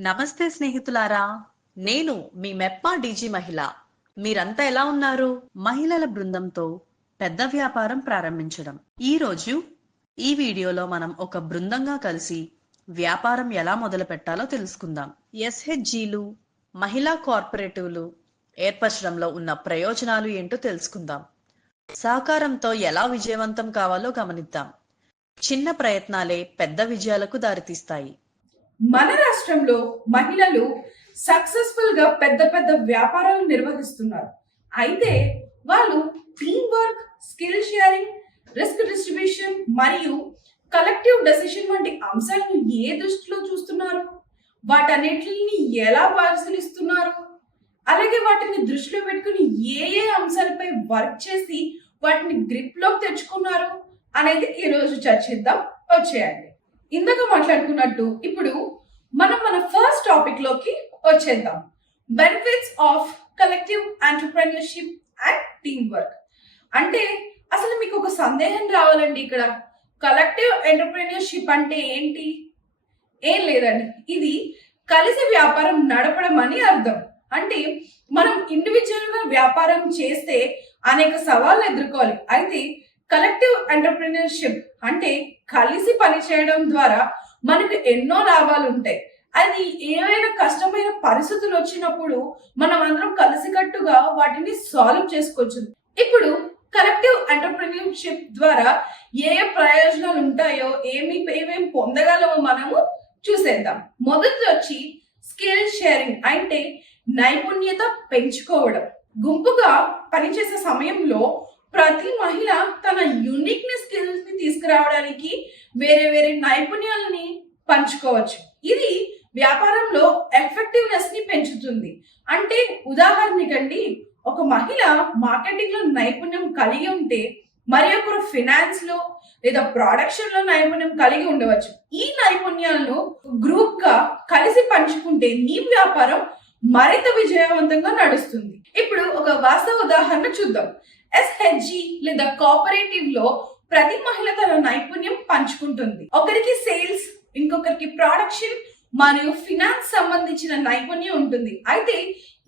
నమస్తే స్నేహితులారా నేను మీ మెప్పా డీజీ మహిళ. మీరంతా ఎలా ఉన్నారు? మహిళల బృందంతో పెద్ద వ్యాపారం ప్రారంభించడం. ఈ రోజు ఈ వీడియోలో మనం ఒక బృందంగా కలిసి వ్యాపారం ఎలా మొదలు పెట్టాలో తెలుసుకుందాం. ఎస్హెచ్జీలు మహిళా కార్పొరేటివ్లు ఏర్పరచడంలో ఉన్న ప్రయోజనాలు ఏంటో తెలుసుకుందాం. సహకారంతో ఎలా విజయవంతం కావాలో గమనిద్దాం. చిన్న ప్రయత్నాలే పెద్ద విజయాలకు దారితీస్తాయి. మన రాష్ట్రంలో మహిళలు సక్సెస్ఫుల్గా పెద్ద పెద్ద వ్యాపారాలు నిర్వహిస్తున్నారు. అయితే వాళ్ళు team work skill sharing risk distribution మరియు కలెక్టివ్ డెసిషన్ వంటి అంశాలను ఏ దృష్టిలో చూస్తున్నారు? వాటన్నిటిని ఎలా పరిశీలిస్తున్నారు? అలాగే వాటిని దృష్టిలో పెట్టుకుని ఏ ఏ అంశాలపై వర్క్ చేసి వాటిని గ్రిప్లోకి తెచ్చుకున్నారు అనేది ఈ రోజు చర్చిద్దాం. వచ్చేయండి. ఇందాక మాట్లాడుకున్నట్టు ఇప్పుడు మనం మన ఫస్ట్ టాపిక్లోకి వచ్చేద్దాం. Benefits of collective entrepreneurship and team work అంటే అసలు మీకు ఒక సందేహం రావాలండి ఇక్కడ. కలెక్టివ్ ఎంటర్ప్రెన్యూర్షిప్ అంటే ఏంటి? ఏం లేదండి. ఇది కలిసి వ్యాపారం నడపడం అని అర్థం. అంటే మనం ఇండివిజువల్గా వ్యాపారం చేస్తే అనేక సవాళ్ళు ఎదుర్కోవాలి. అయితే కలెక్టివ్ ఎంటర్ప్రినర్షిప్ అంటే కలిసి పనిచేయడం ద్వారా మనకు ఎన్నో లాభాలు ఉంటాయి. అది ఏవైనా కష్టమైన పరిస్థితులు వచ్చినప్పుడు మనం అందరం కలిసికట్టుగా వాటిని సాల్వ్ చేసుకోవచ్చు. ఇప్పుడు కలెక్టివ్ ఎంటర్ప్రినర్షిప్ ద్వారా ఏ ఏ ప్రయోజనాలు ఉంటాయో ఏమి ఏమేమి పొందగలమో మనము చూసేద్దాం. మొదటిది వచ్చి స్కిల్ షేరింగ్ అంటే నైపుణ్యత పెంచుకోవడం. గుంపుగా పనిచేసే సమయంలో ప్రతి మహిళ తన యూనిక్నెస్ స్కిల్స్ని తీసుకురావడానికి వేరే వేరే నైపుణ్యాలని పంచుకోవచ్చు. ఇది వ్యాపారంలో ఎఫెక్టివ్నెస్ని పెంచుతుంది. అంటే ఉదాహరణకండి ఒక మహిళ మార్కెటింగ్లో నైపుణ్యం కలిగి ఉంటే మరి ఒకరు ఫినాన్స్లో లేదా ప్రొడక్షన్లో నైపుణ్యం కలిగి ఉండవచ్చు. ఈ నైపుణ్యాలను గ్రూప్గా కలిసి పంచుకుంటే నీ వ్యాపారం మరింత విజయవంతంగా నడుస్తుంది. ఇప్పుడు ఒక వాస్తవ ఉదాహరణ చూద్దాం. ఎస్హెచ్జి లేదా కోఆపరేటివ్లో ప్రతి మహిళ తన నైపుణ్యం పంచుకుంటుంది. ఒకరికి సేల్స్ ఇంకొకరికి ప్రొడక్షన్ మరియు ఫినాన్స్ సంబంధించిన నైపుణ్యం ఉంటుంది. అయితే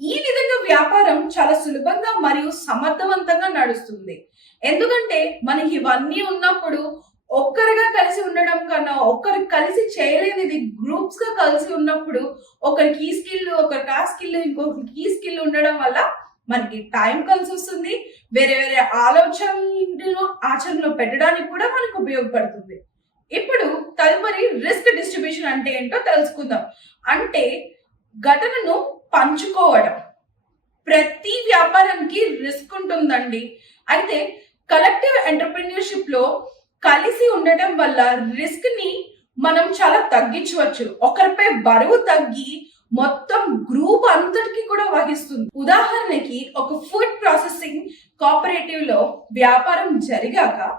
ఈ విధంగా వ్యాపారం చాలా సులభంగా మరియు సమర్థవంతంగా నడుస్తుంది. ఎందుకంటే మనకి ఇవన్నీ ఉన్నప్పుడు ఒక్కరిగా కలిసి ఉండడం కన్నా ఒక్కరు కలిసి చేయలేనిది గ్రూప్స్గా కలిసి ఉన్నప్పుడు ఒకరికి ఈ స్కిల్ ఒకరికి ఆ స్కిల్ ఇంకొకరికి ఈ స్కిల్ ఉండడం వల్ల మనకి టైం కలిసి వస్తుంది. వేరే వేరే ఆలోచనలు ఆచరణలో పెట్టడానికి కూడా మనకు ఉపయోగపడుతుంది. ఇప్పుడు తదుపరి రిస్క్ డిస్ట్రిబ్యూషన్ అంటే ఏంటో తెలుసుకుందాం. అంటే ఘటనను పంచుకోవడం. ప్రతి వ్యాపారానికి రిస్క్ ఉంటుందండి. అయితే కలెక్టివ్ ఎంటర్ప్రినర్షిప్లో కలిసి ఉండటం వల్ల రిస్క్ని మనం చాలా తగ్గించవచ్చు. ఒకరిపై బరువు తగ్గి మొత్తం గ్రూప్ అంతటికి కూడా వహిస్తుంది. ఉదాహరణకి ఒక ఫుడ్ ప్రాసెసింగ్ కోఆపరేటివ్లో వ్యాపారం జరిగాక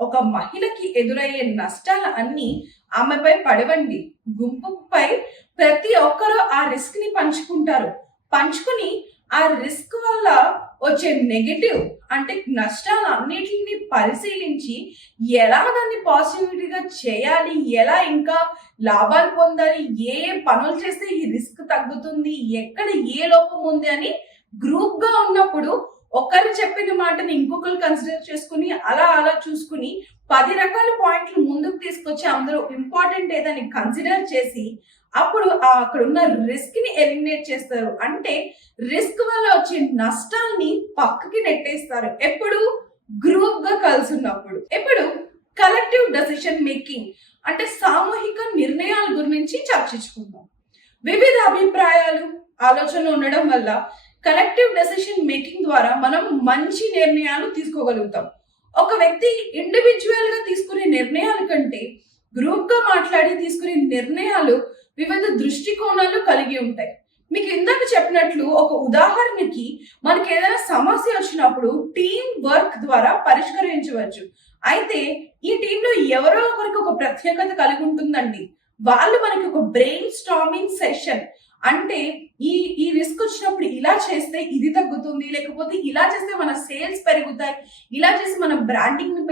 ఒక మహిళకి ఎదురయ్యే నష్టాలు అన్ని ఆమెపై పడవండి. గుంపుపై ప్రతి ఒక్కరూ ఆ రిస్క్ని పంచుకుంటారు. పంచుకుని ఆ రిస్క్ వల్ల వచ్చే నెగటివ్ అంటే నష్టాలు అన్నిటిని పరిశీలించి ఎలా దాన్ని పాజిటివిటీగా చేయాలి ఎలా ఇంకా లాభాలు పొందాలి ఏ ఏ పనులు చేస్తే ఈ రిస్క్ తగ్గుతుంది ఎక్కడ ఏ లోపం ఉంది అని గ్రూప్గా ఉన్నప్పుడు ఒకరు చెప్పిన మాటని ఇంకొకరు కన్సిడర్ చేసుకుని అలా అలా చూసుకుని పది రకాల పాయింట్లు ముందుకు తీసుకొచ్చి అందరూ ఇంపార్టెంట్ ఏదని కన్సిడర్ చేసి అప్పుడు అక్కడున్న అక్కడ ఉన్న రిస్క్ని ఎలిమినేట్ చేస్తారు. అంటే రిస్క్ వల్ల వచ్చే నష్టాల్ని పక్కకి నెట్టేస్తారు. ఎప్పుడు? గ్రూప్గా కలిసి ఉన్నప్పుడు ఎప్పుడు కలెక్టివ్ డెసిషన్ మేకింగ్ అంటే సామూహిక నిర్ణయాల గురించి చర్చించుకుందాం. వివిధ అభిప్రాయాలు ఆలోచనలు ఉండడం వల్ల కలెక్టివ్ డెసిషన్ మేకింగ్ ద్వారా మనం మంచి నిర్ణయాలు తీసుకోగలుగుతాం. ఒక వ్యక్తి ఇండివిజువల్గా తీసుకునే నిర్ణయాల కంటే గ్రూప్గా మాట్లాడి తీసుకునే నిర్ణయాలు వివిధ దృష్టికోణాలు కలిగి ఉంటాయి. మీకు ఇందాక చెప్పినట్లు ఒక ఉదాహరణకి మనకి ఏదైనా సమస్య వచ్చినప్పుడు టీం వర్క్ ద్వారా పరిష్కరించవచ్చు. అయితే ఈ టీంలో ఎవరో ఒకరికి ఒక ప్రత్యేకత కలిగి ఉంటుందండి. వాళ్ళు మనకి ఒక బ్రెయిన్ స్టామింగ్ సెషన్ అంటే ఈ ఈ రిస్క్ వచ్చినప్పుడు ఇలా చేస్తే ఇది తగ్గుతుంది లేకపోతే ఇలా చేస్తే మన సేల్స్ పెరుగుతాయి ఇలా చేసి మన బ్రాండింగ్ని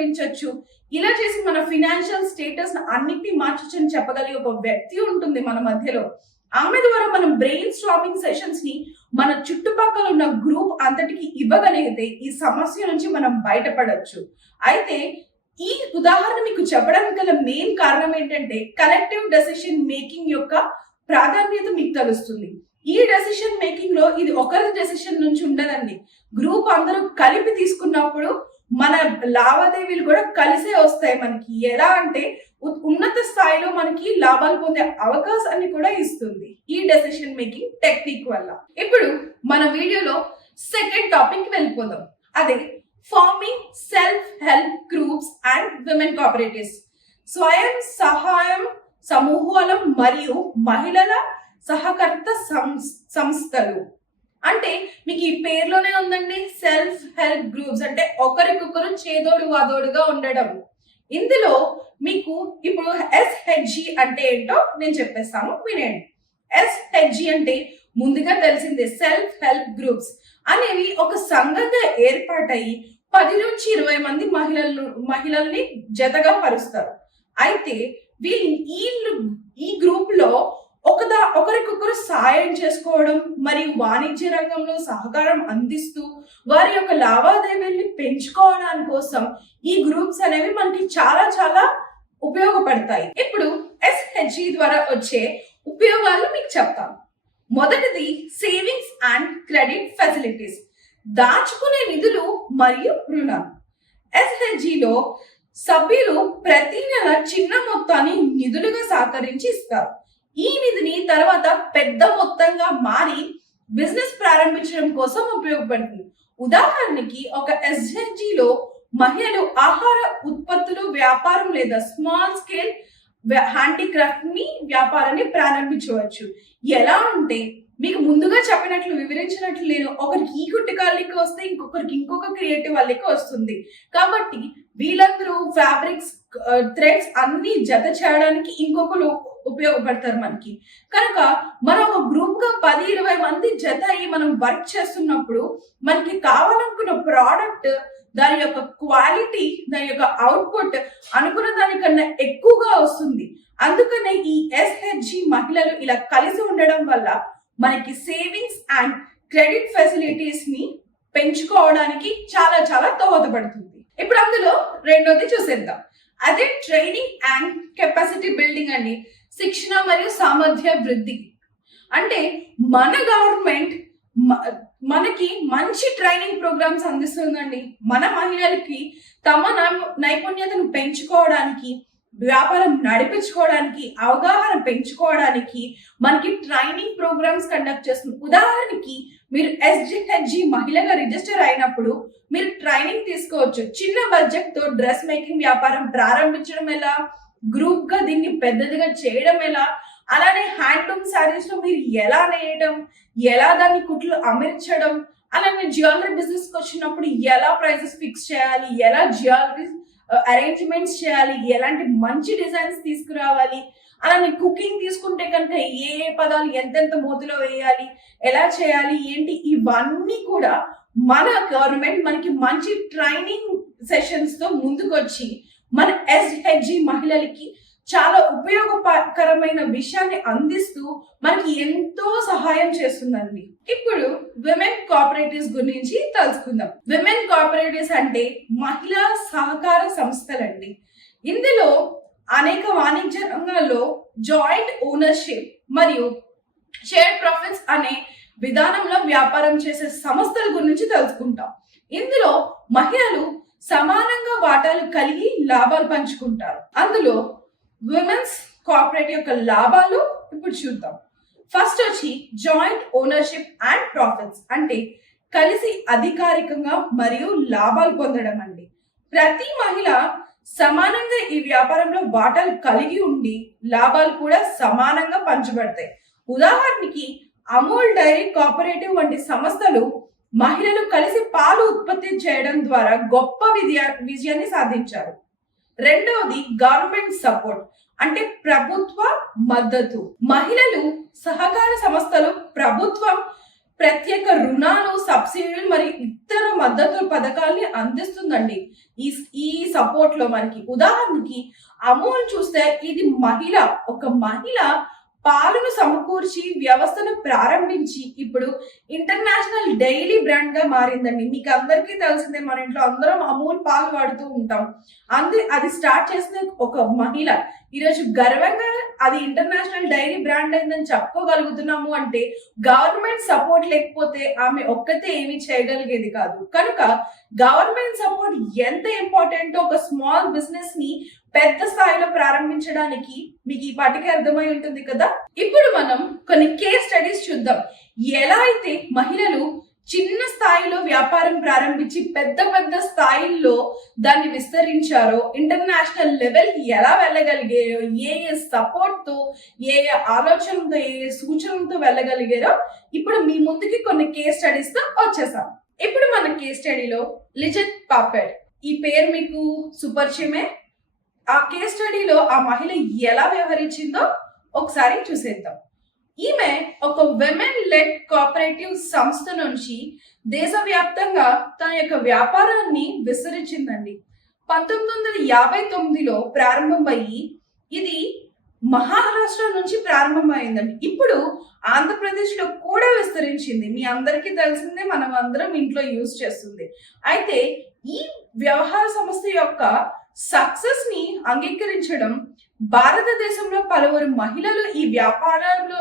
ఇలా చేసి మన ఫినాన్షియల్ స్టేటస్ అన్నిటిని మార్చొచ్చని చెప్పగలిగే ఒక వ్యక్తి ఉంటుంది మన మధ్యలో. ఆమె ద్వారా మనం బ్రెయిన్ స్టాపింగ్ సెషన్స్ని మన చుట్టుపక్కల ఉన్న గ్రూప్ అంతటికి ఇవ్వగలిగితే ఈ సమస్య నుంచి మనం బయటపడవచ్చు అయితే ఈ ఉదాహరణ మీకు చెప్పడానికి గల మెయిన్ కారణం ఏంటంటే కలెక్టివ్ డెసిషన్ మేకింగ్ యొక్క ప్రాధాన్యత మీకు తెలుస్తుంది. ఈ డెసిషన్ మేకింగ్లో ఇది ఒకరి డెసిషన్ నుంచి ఉండదండి. గ్రూప్ అందరూ కలిపి తీసుకున్నప్పుడు మన లావాదేవీలు కూడా కలిసే వస్తాయి మనకి. ఎలా అంటే ఉన్నత స్థాయిలో మనకి లాభాలు పొందే అవకాశాన్ని కూడా ఇస్తుంది ఈ డెసిషన్ మేకింగ్ టెక్నిక్ వల్ల. ఇప్పుడు మన వీడియోలో సెకండ్ టాపిక్ వెళ్ళిపోదాం. అదే farming self help groups and women cooperatives స్వయం సహాయం సమూహాలు మరియు మహిళల సహకర్త సంస్థలు. అంటే మీకు ఈ పేర్లోనే ఉందండి సెల్ఫ్ హెల్ప్ గ్రూప్స్ అంటే ఒకరికొకరు చేదోడు వాదోడుగా ఉండడం. ఇందులో మీకు ఇప్పుడు ఎస్హెచ్జి అంటే ఏంటో నేను చెప్పేస్తాను వినండి. ఎస్హెచ్జి అంటే ముందుగా తెలిసిందే సెల్ఫ్ హెల్ప్ గ్రూప్స్ అనేవి ఒక సంఘంగా ఏర్పాటయి పది నుంచి ఇరవై మంది మహిళలు మహిళల్ని జతగా పరుస్తారు. అయితే వీళ్ళు ఈ ఈ గ్రూప్లో ఒకదా ఒకరికొకరు సాయం చేసుకోవడం మరియు వాణిజ్య రంగంలో సహకారం అందిస్తూ వారి యొక్క లావాదేవీల్ని పెంచుకోవడం కోసం ఈ గ్రూప్స్ అనేవి మనకి చాలా చాలా ఉపయోగపడతాయి. ఇప్పుడు ఎస్హెచ్జి ద్వారా వచ్చే ఉపయోగాలు మీకు చెప్తాను. మొదటిది సేవింగ్స్ అండ్ క్రెడిట్ ఫెసిలిటీస్. దాచుకునే నిధులు మరియు రుణాలు ఎస్హెచ్జిలో సభ్యులు ప్రతి నెల చిన్న మొత్తాన్ని నిధులుగా సహకరించి ఇస్తారు. ఈ నిధిని తర్వాత పెద్ద మొత్తంగా మారి బిజినెస్ ప్రారంభించడం కోసం ఉపయోగపడుతుంది. ఉదాహరణకి ఒక ఎస్హెచ్జిలో మహిళలు ఆహార ఉత్పత్తులు వ్యాపారం లేదా స్మాల్ స్కేల్ హ్యాండీక్రాఫ్ట్ని వ్యాపారాన్ని ప్రారంభించవచ్చు. ఎలా అంటే మీకు ముందుగా చెప్పినట్లు వివరించినట్లు నేను ఒకరికి ఈ కుట్టికాళ్ళకి వస్తే ఇంకొకరికి ఇంకొక క్రియేటివ్ వాళ్ళకి వస్తుంది. కాబట్టి వీళ్ళందరూ ఫ్యాబ్రిక్స్ థ్రెడ్స్ అన్ని జత చేయడానికి ఇంకొకరు ఉపయోగపడతారు మనకి. కనుక మనం ఒక గ్రూప్గా పది ఇరవై మంది జత అయ్యి మనం వర్క్ చేస్తున్నప్పుడు మనకి కావాలనుకున్న ప్రోడక్ట్ దాని యొక్క క్వాలిటీ దాని యొక్క అవుట్పుట్ అనుకున్న దానికన్నా ఎక్కువగా వస్తుంది. అందుకనే ఈ ఎస్హెచ్జి మహిళలు ఇలా కలిసి ఉండడం వల్ల మనకి సేవింగ్స్ అండ్ క్రెడిట్ ఫెసిలిటీస్ని పెంచుకోవడానికి చాలా చాలా దోహదపడుతుంది. ఇప్పుడు అందులో రెండోది చూసేద్దాం. అదే ట్రైనింగ్ అండ్ కెపాసిటీ బిల్డింగ్ అండి. శిక్షణ మరియు సామర్థ్య వృద్ధి. అంటే మన గవర్నమెంట్ మనకి మంచి ట్రైనింగ్ ప్రోగ్రామ్స్ అందిస్తుందండి. మన మహిళలకి తమ నైపుణ్యతను పెంచుకోవడానికి వ్యాపారం నడిపించుకోవడానికి అవగాహన పెంచుకోవడానికి మనకి ట్రైనింగ్ ప్రోగ్రామ్స్ కండక్ట్ చేస్తుంది. ఉదాహరణకి మీరు ఎస్జిహెచ్జి మహిళగా రిజిస్టర్ అయినప్పుడు మీరు ట్రైనింగ్ తీసుకోవచ్చు. చిన్న బడ్జెట్తో డ్రెస్ మేకింగ్ వ్యాపారం ప్రారంభించడం ఎలా? గ్రూప్గా దీన్ని పెద్దదిగా చేయడం ఎలా? అలానే హ్యాండ్లూమ్ శారీస్లో మీరు ఎలా నేయడం? ఎలా దాన్ని కుట్లు అమర్చడం? అలానే జ్యువెలరీ బిజినెస్కి వచ్చినప్పుడు ఎలా ప్రైసెస్ ఫిక్స్ చేయాలి? ఎలా జ్యువెలరీ అరేంజ్మెంట్స్ చేయాలి? ఎలాంటి మంచి డిజైన్స్ తీసుకురావాలి? అలానే కుకింగ్ తీసుకుంటే కనుక ఏ ఏ పదాలు ఎంతెంత మోతులో వేయాలి? ఎలా చేయాలి? ఏంటి? ఇవన్నీ కూడా మన గవర్నమెంట్ మనకి మంచి ట్రైనింగ్ సెషన్స్తో ముందుకొచ్చి మన ఎస్హెచ్జి మహిళలకి చాలా ఉపయోగకరమైన విషయాన్ని అందిస్తూ మనకి ఎంతో సహాయం చేస్తుందండి. ఇప్పుడు విమెన్ కోఆపరేటివ్స్ గురించి తెలుసుకుందాం విమెన్ కోఆపరేటివ్స్ అంటే మహిళా సహకార సంస్థలండి. ఇందులో అనేక వాణిజ్య రంగాల్లో జాయింట్ ఓనర్షిప్ మరియు షేర్ ప్రాఫిట్స్ అనే విధానంలో వ్యాపారం చేసే సంస్థల గురించి తెలుసుకుంటాం ఇందులో మహిళలు సమానంగా వాటాలు కలిగి లాభాలు పంచుకుంటారు. అందులో విమెన్స్ కోఆపరేటివ్ యొక్క లాభాలు ఇప్పుడు చూద్దాం. ఫస్ట్ వచ్చి జాయింట్ ఓనర్షిప్ అండ్ ప్రాఫిట్స్ అంటే కలిసి అధికారికంగా మరియు లాభాలు పొందడం అండి. ప్రతి మహిళ సమానంగా ఈ వ్యాపారంలో వాటాలు కలిగి ఉండి లాభాలు కూడా సమానంగా పంచబడతాయి. ఉదాహరణకి అమూల్ డైరీ కోఆపరేటివ్ వంటి సంస్థలు మహిళలు కలిసి పాలు ఉత్పత్తి చేయడం ద్వారా గొప్ప విజయ విజయాన్ని సాధించారు. రెండవది గవర్నమెంట్ సపోర్ట్ అంటే ప్రభుత్వ మద్దతు. మహిళలు సహకార సంస్థలు ప్రభుత్వం ప్రత్యేక రుణాలు సబ్సిడీలు మరియు ఇతర మద్దతు పథకాల్ని అందిస్తుందండి. ఈ ఈ సపోర్ట్లో మనకి. ఉదాహరణకి అమూల్ చూస్తే ఇది మహిళ. ఒక మహిళ పాలను సమకూర్చి వ్యవస్థను ప్రారంభించి ఇప్పుడు ఇంటర్నేషనల్ డైలీ బ్రాండ్గా మారిందండి. మీకు అందరికీ తెలిసిందే మన ఇంట్లో అందరం అమూల్ పాలు వాడుతూ ఉంటాం. అందు అది స్టార్ట్ చేసిన ఒక మహిళ. ఈరోజు గర్వంగా అది ఇంటర్నేషనల్ డైరీ బ్రాండ్ అయిందని చెప్పుకోగలుగుతున్నాము అంటే గవర్నమెంట్ సపోర్ట్ లేకపోతే ఆమె ఒక్కతే ఏమీ చేయగలిగేది కాదు. కనుక గవర్నమెంట్ సపోర్ట్ ఎంత ఇంపార్టెంట్ ఒక స్మాల్ బిజినెస్ని పెద్ద స్థాయిలో ప్రారంభించడానికి మీకు ఈ పాటికి అర్థమై ఉంటుంది కదా? ఇప్పుడు మనం కొన్ని కేస్ స్టడీస్ చూద్దాం. ఎలా అయితే మహిళలు చిన్న స్థాయిలో వ్యాపారం ప్రారంభించి పెద్ద పెద్ద స్థాయిల్లో దాన్ని విస్తరించారో ఇంటర్నేషనల్ లెవెల్ ఎలా వెళ్ళగలిగారో ఏ ఏ సపోర్ట్తో ఏ ఏ ఆలోచనతో ఏ ఏ సూచనలతో వెళ్ళగలిగారో ఇప్పుడు మీ ముందుకి కొన్ని కేస్ స్టడీస్తో వచ్చేసాం. ఇప్పుడు మన కేస్ స్టడీలో లిజత్ పాపెడ్. ఈ పేరు మీకు సుపరిచయమే. ఆ కేస్ స్టడీలో ఆ మహిళ ఎలా వ్యవహరించిందో ఒకసారి చూసేద్దాం. ఈమె ఒక విమెన్ లెడ్ కోఆపరేటివ్ సంస్థ నుంచి దేశవ్యాప్తంగా తన యొక్క వ్యాపారాన్ని విస్తరించిందండి. పంతొమ్మిది వందల యాభై తొమ్మిదిలో ప్రారంభమయ్యి ఇది మహారాష్ట్ర నుంచి ప్రారంభమైందండి. ఇప్పుడు ఆంధ్రప్రదేశ్లో కూడా విస్తరించింది. మీ అందరికీ తెలిసిందే మనం అందరం ఇంట్లో యూజ్ చేస్తుంది. అయితే ఈ వ్యవహార సంస్థ యొక్క సక్సెస్ని అంగీకరించడం భారతదేశంలో పలువురు మహిళలు ఈ వ్యాపారంలో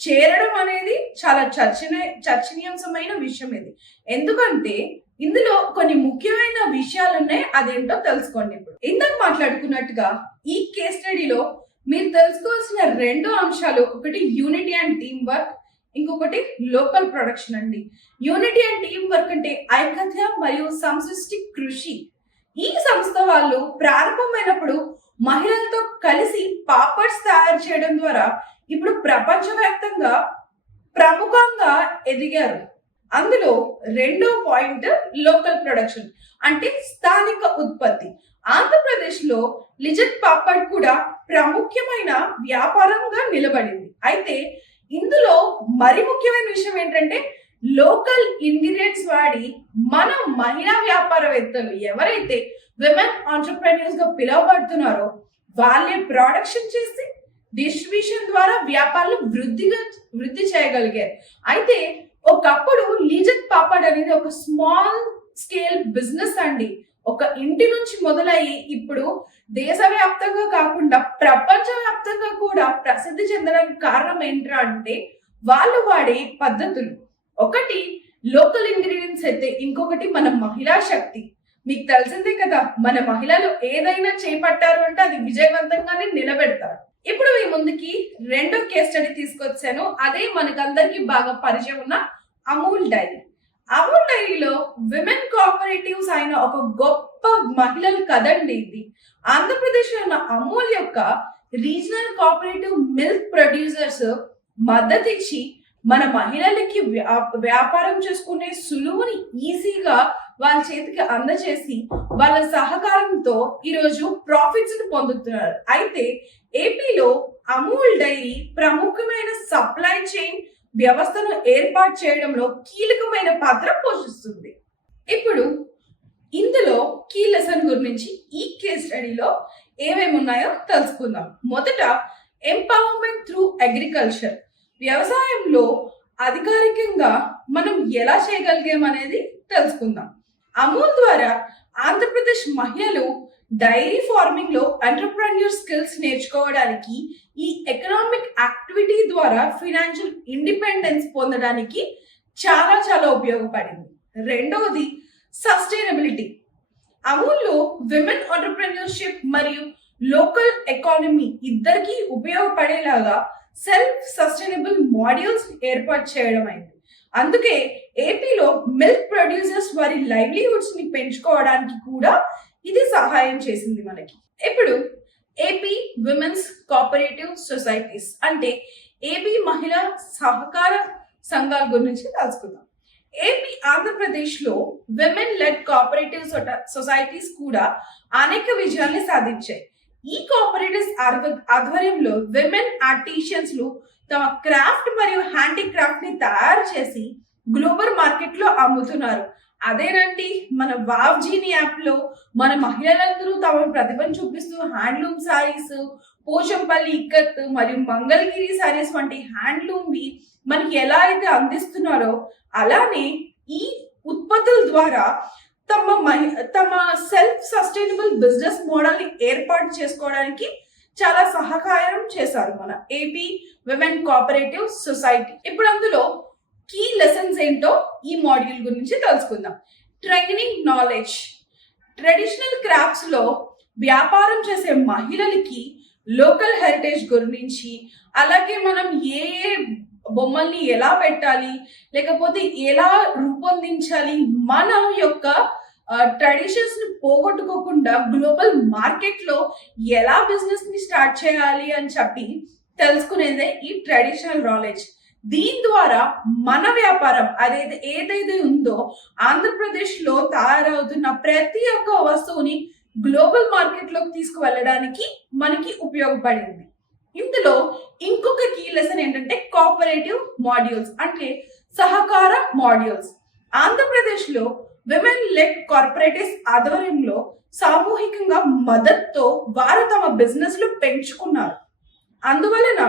చేరడం అనేది చాలా చర్చనీ చర్చనీయాంశమైన విషయం ఇది. ఎందుకంటే ఇందులో కొన్ని ముఖ్యమైన విషయాలు ఉన్నాయి అదేంటో తెలుసుకోండి ఇప్పుడు. ఇందాక మాట్లాడుకున్నట్టుగా ఈ కేస్ స్టడీలో మీరు తెలుసుకోవాల్సిన రెండు అంశాలు ఒకటి యూనిటీ అండ్ టీమ్ వర్క్ ఇంకొకటి లోకల్ ప్రొడక్షన్ అండి. యూనిటీ అండ్ టీమ్ వర్క్ అంటే ఐకథ్య మరియు సంసృష్టి కృషి. ఈ సంస్థ వాళ్ళు ప్రారంభమైనప్పుడు మహిళలతో కలిసి పాపర్స్ తయారు చేయడం ద్వారా ఇప్పుడు ప్రపంచవ్యాప్తంగా ప్రముఖంగా ఎదిగారు. అందులో రెండో పాయింట్ లోకల్ ప్రొడక్షన్ అంటే స్థానిక ఉత్పత్తి. ఆంధ్రప్రదేశ్లో లిజత్ పాపడ్ కూడా ప్రాముఖ్యమైన వ్యాపారంగా నిలబడింది. అయితే ఇందులో మరి ముఖ్యమైన విషయం ఏంటంటే లోకల్ ఇంగ్రీడియంట్స్ వాడి మన మహిళా వ్యాపారవేత్తలు ఎవరైతే విమెన్ ఆంటర్ప్రెన్యూర్స్గా పిలువబడుతున్నారో వాళ్ళే ప్రొడక్షన్ చేసి డిస్ట్రిబ్యూషన్ ద్వారా వ్యాపారాలు వృద్ధిగా వృద్ధి చేయగలిగారు. అయితే ఒకప్పుడు లీజత్ పాపడ్ అనేది ఒక స్మాల్ స్కేల్ బిజినెస్ అండి. ఒక ఇంటి నుంచి మొదలయ్యి ఇప్పుడు దేశవ్యాప్తంగా కాకుండా ప్రపంచవ్యాప్తంగా కూడా ప్రసిద్ధి చెందడానికి కారణం ఏంట్రా అంటే వాళ్ళు వాడే పద్ధతులు. ఒకటి లోకల్ ఇంగ్రీడియంట్స్ అయితే ఇంకొకటి మన మహిళా శక్తి. మీకు తెలిసిందే కదా మన మహిళలు ఏదైనా చేపట్టారు అంటే అది విజయవంతంగానే నిలబెడతారు. ఇప్పుడు మీ ముందుకి రెండో కేస్ స్టడీ తీసుకొచ్చాను. అదే మనకందరికీ బాగా పరిచయం ఉన్న అమూల్ డైరీ. అమూల్ డైరీలో విమెన్ కోఆపరేటివ్స్ అయిన ఒక గొప్ప మహిళలు కదండి ఇది. ఆంధ్రప్రదేశ్లో ఉన్న అమూల్ యొక్క రీజనల్ కోఆపరేటివ్ మిల్క్ ప్రొడ్యూసర్స్ మద్దతిచ్చి మన మహిళలకి వ్యాపారం చేసుకునే సులువుని ఈజీగా వాళ్ళ చేతికి అందజేసి వాళ్ళ సహకారంతో ఈరోజు ప్రాఫిట్స్ని పొందుతున్నారు. అయితే ఏపీలో అమూల్ డైరీ ప్రముఖమైన సప్లై చైన్ వ్యవస్థను ఏర్పాటు చేయడంలో కీలకమైన పాత్ర పోషిస్తుంది. ఇప్పుడు ఇందులో కీ లెసన్ గురించి ఈ కేస్ స్టడీలో ఏమేమి ఉన్నాయో తెలుసుకుందాం. మొదట ఎంపవర్మెంట్ త్రూ అగ్రికల్చర్. వ్యవసాయంలో అధికారికంగా మనం ఎలా చేయగలిగాం అనేది తెలుసుకుందాం. అమూల్ ద్వారా ఆంధ్రప్రదేశ్ మహిళలు డైరీ ఫార్మింగ్లో ఎంటర్ప్రెన్యూర్ స్కిల్స్ నేర్చుకోవడానికి ఈ ఎకనామిక్ యాక్టివిటీ ద్వారా ఫినాన్షియల్ ఇండిపెండెన్స్ పొందడానికి చాలా చాలా ఉపయోగపడింది. రెండవది సస్టైనబిలిటీ. అమూల్లో విమెన్ ఎంటర్ప్రెన్యూర్షిప్ మరియు లోకల్ ఎకానమీ ఇద్దరికీ ఉపయోగపడేలాగా సెల్ఫ్ సస్టైనబుల్ మాడ్యూల్స్ ఏర్పాటు చేయడం అయింది. అందుకే ఏపీలో మిల్క్ ప్రొడ్యూసర్స్ వారి లైవ్లీహుడ్స్ని పెంచుకోవడానికి కూడా ఇది సహాయం చేసింది మనకి. ఇప్పుడు ఏపీ విమెన్స్ కోఆపరేటివ్ సొసైటీస్ అంటే ఏపీ మహిళా సహకార సంఘాల గురించి తెలుసుకుందాం. ఏపీ ఆంధ్రప్రదేశ్లో విమెన్ లెడ్ కోఆపరేటివ్ సొసైటీస్ కూడా అనేక విజయాల్ని సాధించాయి. ఈ కోఆపరేటివ్స్ ఆధ్వర్యంలో విమెన్ ఆర్టిషియన్స్లు తమ క్రాఫ్ట్ మరియు హ్యాండీక్రాఫ్ట్ని తయారు చేసి గ్లోబల్ మార్కెట్లో అమ్ముతున్నారు. అదేనండి మన వావ్ జీని యాప్లో మన మహిళలందరూ తమ ప్రతిభను చూపిస్తూ హ్యాండ్లూమ్ సారీస్ పోచంపల్లి ఇక్కత్ మరియు మంగళగిరి సారీస్ వంటి హ్యాండ్లూమ్ వి మనకి ఎలా అయితే అందిస్తున్నారో అలానే ఈ ఉత్పత్తుల ద్వారా తమ మహి తమ సెల్ఫ్ సస్టైనబుల్ బిజినెస్ మోడల్ని ఏర్పాటు చేసుకోవడానికి చాలా సహకారం చేశారు మన ఏపీ విమెన్ కోఆపరేటివ్ సొసైటీ ఇప్పుడు అందులో కీ లెసన్స్ ఏంటో ఈ మాడ్యూల్ గురించి తెలుసుకుందాం. ట్రైనింగ్ నాలెడ్జ్ ట్రెడిషనల్ క్రాఫ్ట్స్లో వ్యాపారం చేసే మహిళలకి లోకల్ హెరిటేజ్ గురించి అలాగే మనం ఏ ఏ బొమ్మల్ని ఎలా పెట్టాలి లేకపోతే ఎలా రూపొందించాలి మన యొక్క ట్రెడిషన్స్ని పోగొట్టుకోకుండా గ్లోబల్ మార్కెట్లో ఎలా బిజినెస్ని స్టార్ట్ చేయాలి అని చెప్పి తెలుసుకునేదే ఈ ట్రెడిషనల్ నాలెడ్జ్ దీని ద్వారా మన వ్యాపారం అదైతే ఏదైతే ఉందో ఆంధ్రప్రదేశ్లో తయారవుతున్న ప్రతి ఒక్క వస్తువుని గ్లోబల్ మార్కెట్లోకి తీసుకువెళ్ళడానికి మనకి ఉపయోగపడింది. ఇందులో ఇంకొక కీ లెసన్ ఏంటంటే కోఆపరేటివ్ మాడ్యూల్స్ అంటే సహకార మాడ్యూల్స్ ఆంధ్రప్రదేశ్లో విమెన్ లెడ్ కార్పొరేటివ్స్ ఆధ్వర్యంలో సామూహికంగా మద్దతుతో వారు తమ బిజినెస్లు పెంచుకున్నారు. అందువలన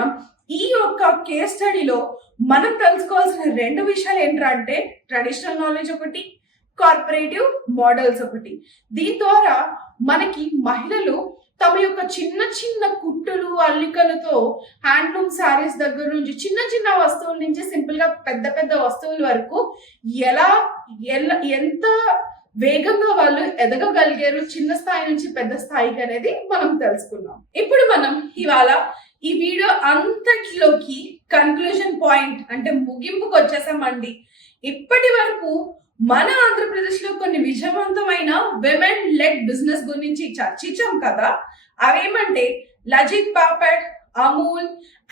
ఈ యొక్క కేస్ స్టడీలో మనం తెలుసుకోవాల్సిన రెండు విషయాలు ఏంటంటే ట్రెడిషనల్ నాలెడ్జ్ ఒకటి కార్పొరేటివ్ మోడల్స్ ఒకటి. దీని ద్వారా మనకి మహిళలు తమ యొక్క చిన్న చిన్న కుట్టులు అల్లికలతో హ్యాండ్లూమ్ శారీస్ దగ్గర నుంచి చిన్న చిన్న వస్తువుల నుంచి సింపుల్గా పెద్ద పెద్ద వస్తువుల వరకు ఎలా ఎలా ఎంత వేగంగా వాళ్ళు ఎదగగలిగారు చిన్న స్థాయి నుంచి పెద్ద స్థాయికి అనేది మనం తెలుసుకున్నాం. ఇప్పుడు మనం ఇవాళ ఈ వీడియో అంతటిలోకి కన్క్లూజన్ పాయింట్ అంటే ముగింపుకు వచ్చేసామండి ఇప్పటి వరకు మన ఆంధ్రప్రదేశ్లో కొన్ని విజయవంతమైన విమెన్ లెడ్ బిజినెస్ గురించి చర్చించాం కదా. అవేమంటే Lijjat papad Amul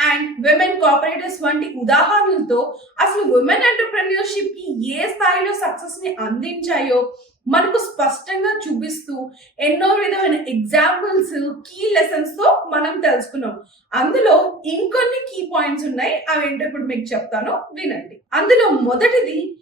and women cooperatives వంటి ఉదాహరణలతో అసలు విమెన్ ఎంటర్ప్రెన్యూర్షిప్కి ఏ స్థాయిలో సక్సెస్ని అందించాయో మనకు స్పష్టంగా చూపిస్తూ ఎన్నో విధమైన ఎగ్జాంపుల్స్ కీ లెసన్స్తో మనం తెలుసుకున్నాం. అందులో ఇంకొన్ని కీ పాయింట్స్ ఉన్నాయి. అవి ఏంటో ఇప్పుడు మీకు చెప్తాను. వినండి. అందులో మొదటిది